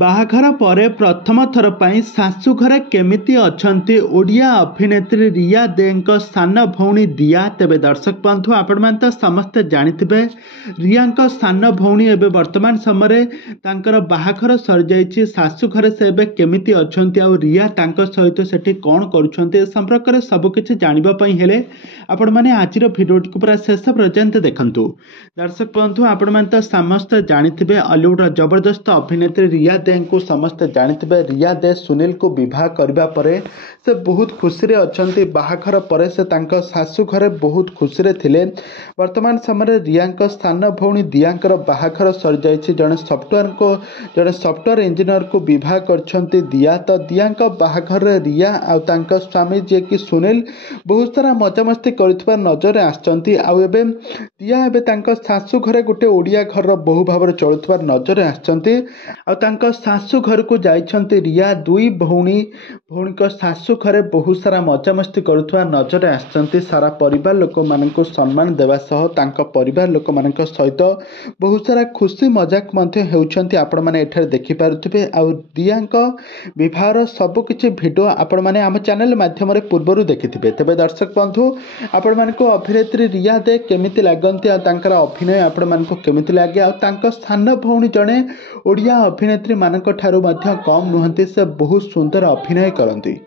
ବାହାଘର ପରେ ପ୍ରଥମ ଥର ପାଇଁ ଶାଶୁଘରେ କେମିତି ଅଛନ୍ତି ଓଡ଼ିଆ ଅଭିନେତ୍ରୀ ରିୟା ଦେଙ୍କ ସାନ ଭଉଣୀ ଦିୟା। ତେବେ ଦର୍ଶକ ବନ୍ଧୁ, ଆପଣମାନେ ତ ସମସ୍ତେ ଜାଣିଥିବେ ରିୟାଙ୍କ ସାନ ଭଉଣୀ ଏବେ ବର୍ତ୍ତମାନ ସମୟରେ ତାଙ୍କର ବାହାଘର ସରିଯାଇଛି। ଶାଶୁଘରେ ସେ ଏବେ କେମିତି ଅଛନ୍ତି ଆଉ ରିୟା ତାଙ୍କ ସହିତ ସେଠି କ'ଣ କରୁଛନ୍ତି ଏ ସମ୍ପର୍କରେ ସବୁକିଛି ଜାଣିବା ପାଇଁ ହେଲେ ଆପଣମାନେ ଆଜିର ଭିଡ଼ିଓଟିକୁ ପୁରା ଶେଷ ପର୍ଯ୍ୟନ୍ତ ଦେଖନ୍ତୁ। ଦର୍ଶକ ବନ୍ଧୁ, ଆପଣମାନେ ତ ସମସ୍ତେ ଜାଣିଥିବେ ଅଲିଉଡ଼ର ଜବରଦସ୍ତ ଅଭିନେତ୍ରୀ ରିୟା ଦେଙ୍କୁ ସମସ୍ତେ ଜାଣିଥିବେ। ରିୟା ଦେ ସୁନୀଲକୁ ବିବାହ କରିବା ପରେ ସେ ବହୁତ ଖୁସିରେ ଅଛନ୍ତି। ବାହାଘର ପରେ ସେ ତାଙ୍କ ଶାଶୁଘରେ ବହୁତ ଖୁସିରେ ଥିଲେ। ବର୍ତ୍ତମାନ ସମୟରେ ରିୟାଙ୍କ ସାନ ଭଉଣୀ ଦିୟାଙ୍କର ବାହାଘର ସରିଯାଇଛି। ଜଣେ ସଫ୍ଟୱେୟାର ଇଞ୍ଜିନିୟରକୁ ବିବାହ କରିଛନ୍ତି ଦିୟା। ତ ଦିୟାଙ୍କ ବାହାଘରରେ ରିୟା ଆଉ ତାଙ୍କ ସ୍ୱାମୀ ଯିଏକି ସୁନୀଲ ବହୁତ ସାରା ମଜାମସ୍ତି କରୁଥିବା ନଜରରେ ଆସିଛନ୍ତି। ଆଉ ଏବେ ଦିୟା ଏବେ ତାଙ୍କ ଶାଶୁଘରେ ଗୋଟେ ଓଡ଼ିଆ ଘରର ବୋହୂ ଭାବରେ ଚଳୁଥିବା ନଜରରେ ଆସିଛନ୍ତି। ଆଉ ତାଙ୍କ ଶାଶୁ ଘରକୁ ଯାଇଛନ୍ତି ରିୟା। ଦୁଇ ଭଉଣୀଙ୍କ ଶାଶୁ ଘରେ ବହୁତ ସାରା ମଜାମସ୍ତି କରୁଥିବା ନଜରରେ ଆସିଛନ୍ତି। ସାରା ପରିବାର ଲୋକମାନଙ୍କୁ ସମ୍ମାନ ଦେବା ସହ ତାଙ୍କ ପରିବାର ଲୋକମାନଙ୍କ ସହିତ ବହୁତ ସାରା ଖୁସି ମଜାକ ମଧ୍ୟ ହେଉଛନ୍ତି, ଆପଣମାନେ ଏଠାରେ ଦେଖିପାରୁଥିବେ। ଆଉ ଦିୟାଙ୍କ ବିବାହର ସବୁକିଛି ଭିଡ଼ିଓ ଆପଣମାନେ ଆମ ଚ୍ୟାନେଲ ମାଧ୍ୟମରେ ପୂର୍ବରୁ ଦେଖିଥିବେ। ତେବେ ଦର୍ଶକ ବନ୍ଧୁ, ଆପଣମାନଙ୍କୁ ଅଭିନେତ୍ରୀ ରିୟା ଦେ କେମିତି ଲାଗନ୍ତି ଆଉ ତାଙ୍କର ଅଭିନୟ ଆପଣମାନଙ୍କୁ କେମିତି ଲାଗେ? ଆଉ ତାଙ୍କ ସାନ ଭଉଣୀ ଜଣେ ଓଡ଼ିଆ ଅଭିନେତ୍ରୀ ମାନଙ୍କ ଠାରୁ ମଧ୍ୟ କମ୍ ନୁହନ୍ତି, ସେ ବହୁତ ସୁନ୍ଦର ଅଭିନୟ କରନ୍ତି।